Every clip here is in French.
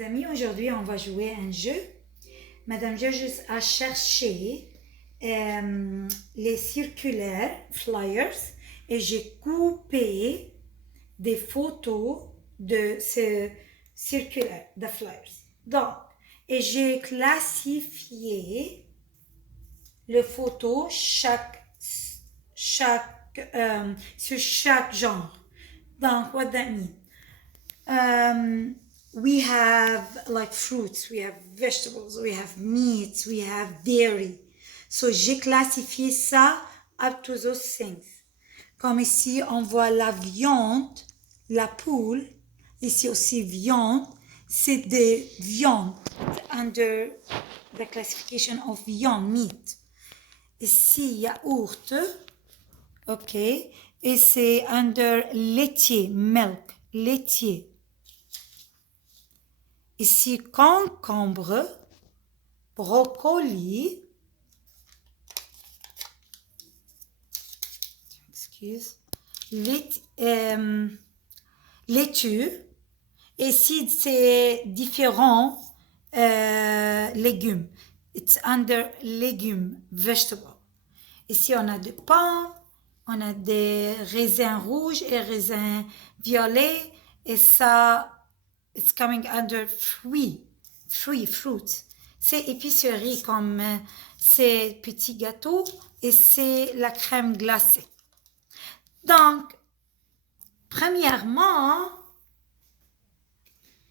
mes amis, aujourd'hui on va jouer un jeu. Madame Georges a cherché les circulaires, flyers, et j'ai coupé des photos de ce circulaire, de flyers. Donc, et j'ai classifié les photos sur chaque genre. Donc, what that means? We have like fruits, we have vegetables, we have meats, we have dairy. So j'ai classifié ça up to those things. Comme ici, on voit la viande, la poule. Ici aussi, viande. C'est des viandes under the classification of viande, meat. Ici, yaourt. OK. Et c'est under laitier, milk, laitier. Ici, concombre, brocoli, laitue. Ici, c'est différents légumes. It's under légumes, vegetable. Ici, on a des pommes, on a des raisins rouges et raisins violets. Et ça, it's coming under fruits. C'est épicerie comme ces petits gâteaux et c'est la crème glacée. Donc, premièrement,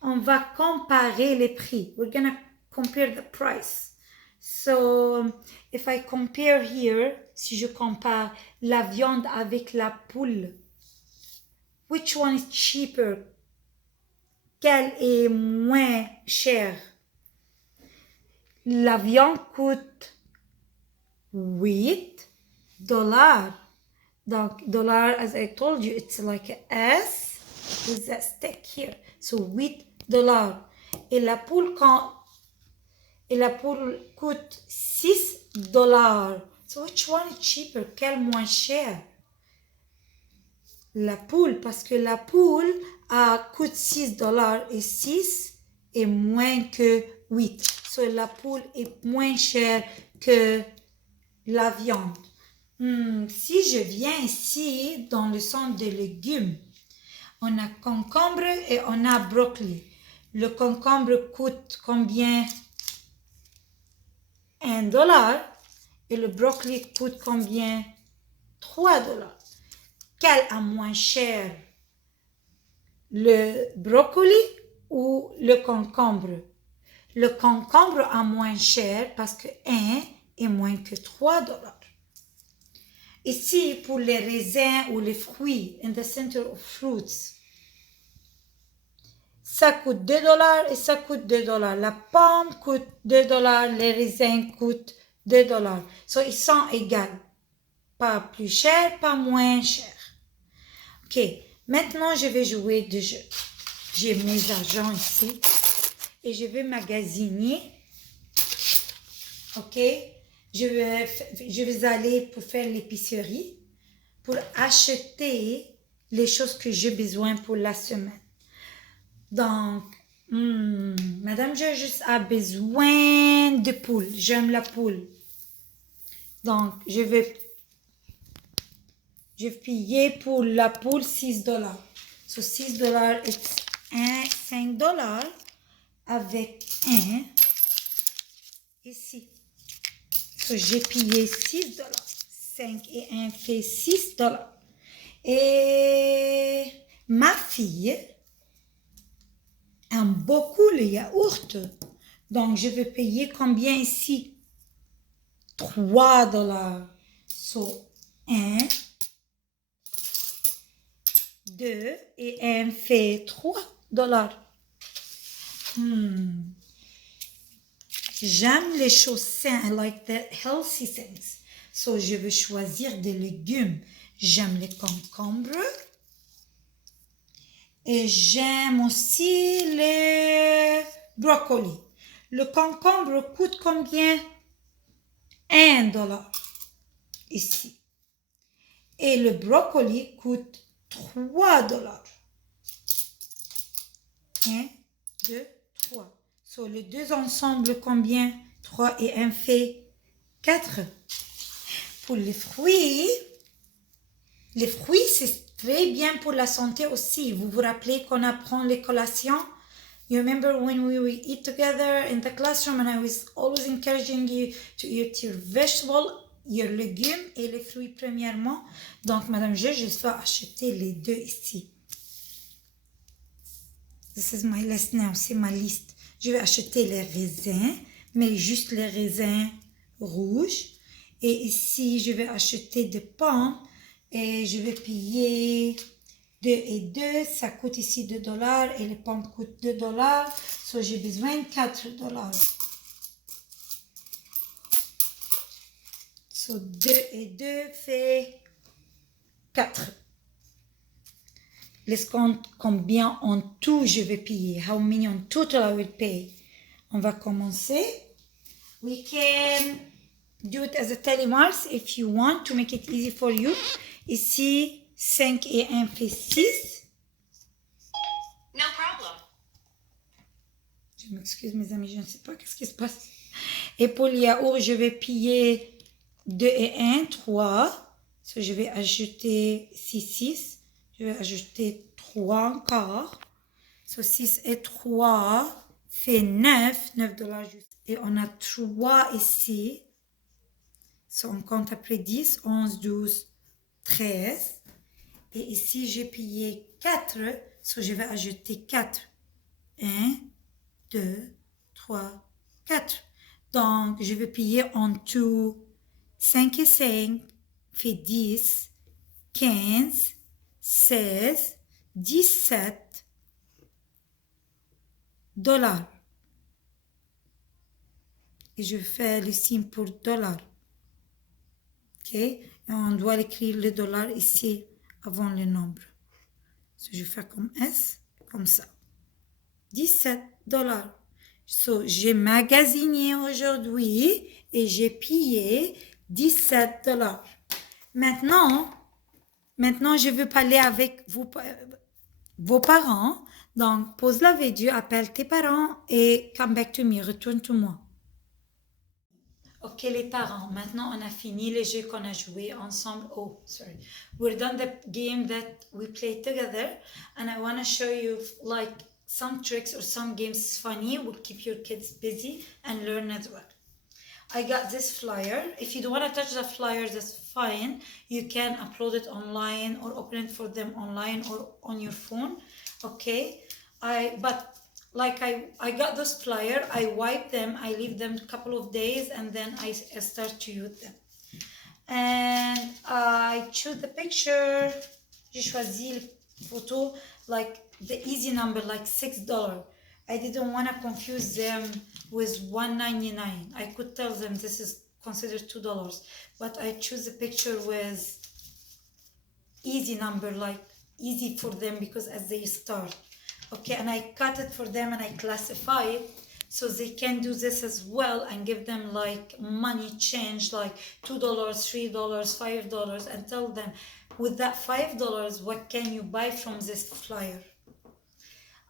on va comparer les prix. We're gonna compare the price. So, if I compare here, si je compare la viande avec la poule, which one is cheaper? Quelle est moins chère? La viande coûte $8. Donc, dollar, as I told you, it's like a S with that stick here. So, $8. Et la poule coûte $6. So, which one is cheaper? Quelle moins chère? La poule, parce que la poule coûte $6 et 6 est moins que 8. So, la poule est moins chère que la viande. Si je viens ici dans le centre des légumes, on a concombre et on a brocoli. Le concombre coûte combien? $1. Et le brocoli coûte combien? $3. Quel est moins cher? Le brocoli ou le concombre? Le concombre est moins cher parce que 1 est moins que $3. Ici, pour les raisins ou les fruits, in the center of fruits, ça coûte $2 et ça coûte $2. La pomme coûte $2, les raisins coûtent $2. So, ils sont égaux. Pas plus cher, pas moins cher. OK. Maintenant, je vais jouer de jeu. J'ai mes argents ici. Et je vais magasiner. OK. Je vais aller pour faire l'épicerie. Pour acheter les choses que j'ai besoin pour la semaine. Donc, Madame Georges a besoin de poule. J'aime la poule. Donc, je vais payer pour la poule $6. So, $6 est $5 avec 1 ici. So, j'ai payé $6. 5 et 1 fait $6. Et ma fille aime beaucoup le yaourt. Donc, je vais payer combien ici? $3. So, 1, 2 et 1 fait $3. J'aime les choses saines. I like the healthy things. So, je vais choisir des légumes. J'aime les concombres. Et j'aime aussi les brocolis. Le concombre coûte combien? $1 ici. Et le brocoli coûte $3. 1, 2, 3. So, les deux ensemble, combien? 3 et 1 fait 4. Pour les fruits, c'est très bien pour la santé aussi. Vous vous rappelez qu'on apprend les collations? You remember when we would eat together in the classroom and I was always encouraging you to eat your vegetable, your légumes et les fruits premièrement. Donc, Madame G, je vais acheter les deux ici. This is my list now, c'est ma liste. Je vais acheter les raisins, mais juste les raisins rouges. Et ici, je vais acheter des pommes et je vais payer 2 et 2. Ça coûte ici $2 et les pommes coûtent $2. So, j'ai besoin de $4. So, 2 et 2 fait 4. Let's count combien en tout je vais payer. How many on total I will pay. On va commencer. We can do it as a telemarks if you want to make it easy for you. Ici, 5 et 1 fait 6. No problem. Je m'excuse mes amis, je ne sais pas qu'est-ce qui se passe. Et pour le yaourt, je vais payer 2 et 1, 3. So, je vais ajouter 6. Je vais ajouter 3 encore. So, 6 et 3 fait 9 $. Juste. Et on a 3 ici. So, on compte après 10, 11, 12, 13. Et ici, j'ai payé 4. So, je vais ajouter 4. 1, 2, 3, 4. Donc, je vais payer en tout 5 et 5 fait 10, 15, 16, 17 $. Et je fais le signe pour $. OK? Et on doit écrire le dollar ici avant le nombre. So, je fais comme S, comme ça. 17 $. So, j'ai magasiné aujourd'hui et j'ai payé 17 $. Maintenant, je veux parler avec vos parents. Donc, pause la vidéo, appelle tes parents et come back to me, retourne to moi. Ok, les parents, maintenant on a fini les jeux qu'on a joués ensemble. Oh, sorry. We're done the game that we played together. And I want to show you like some tricks or some games funny will keep your kids busy and learn as well. I got this flyer. If you don't want to touch the flyer, that's fine. You can upload it online or open it for them online or on your phone. Okay. But like I got this flyer, I wipe them, I leave them a couple of days, and then I start to use them. And I choose the picture. J'ai choisi la photo like the easy number, like $6. I didn't want to confuse them with $1.99. I could tell them this is considered $2, but I choose a picture with easy number, like easy for them because as they start. Okay, and I cut it for them and I classify it so they can do this as well and give them like money change, like $2, $3, $5, and tell them with that $5, what can you buy from this flyer?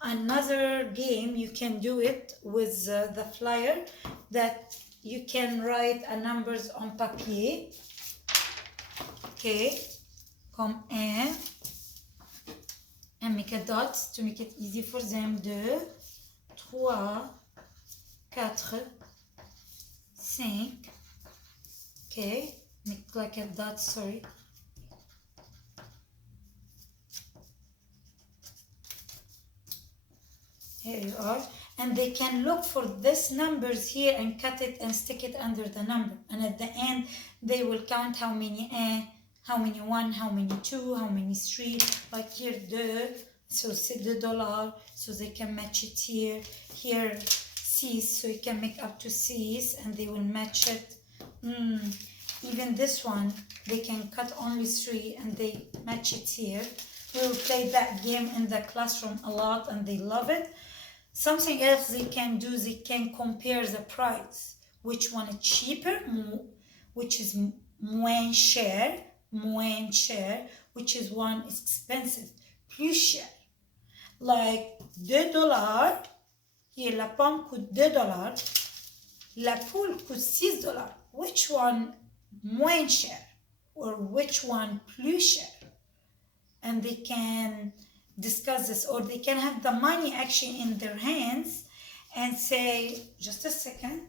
Another game you can do it with the flyer that you can write numbers on papier. Okay, comme 1. And make a dot to make it easy for them. 2, 3, 4, 5. Okay, make like a dot, sorry. Here you are. And they can look for these numbers here and cut it and stick it under the number. And at the end, they will count how many how many 1, how many 2, how many 3, like here 2, so c'est $2, so they can match it here. Here 6, so you can make up to 6 and they will match it. Even this one, they can cut only 3 and they match it here. We will play that game in the classroom a lot and they love it. Something else they can do, they can compare the price. Which one is cheaper, which is moins cher, which is one is expensive, plus cher. Like $2, Here, la pomme coûte $2. La poule coûte $6. Which one moins cher? Or which one plus cher? And they can discuss this, or they can have the money actually in their hands and say, just a second.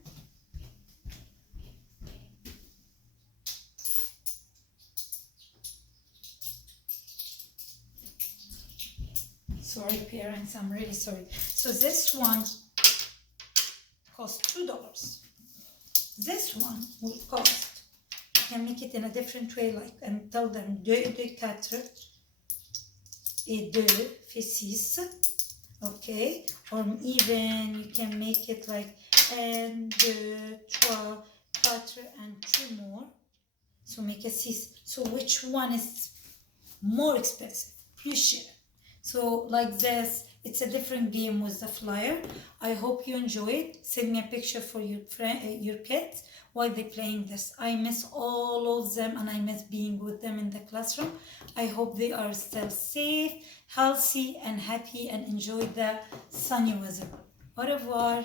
Sorry, parents, I'm really sorry. So this one costs $2. This one will cost, you can make it in a different way, like, and tell them 2 et 4 et 2 fait 6, okay? Or even you can make it like 1, 2, 3, 4, and 2 more. So make a 6. So which one is more expensive? Plus cher. So like this, it's a different game with the flyer. I hope you enjoyed. Send me a picture for your your kids while they're playing this. I miss all of them and I miss being with them in the classroom. I hope they are still safe, healthy, and happy and enjoy the sunny weather. Au revoir.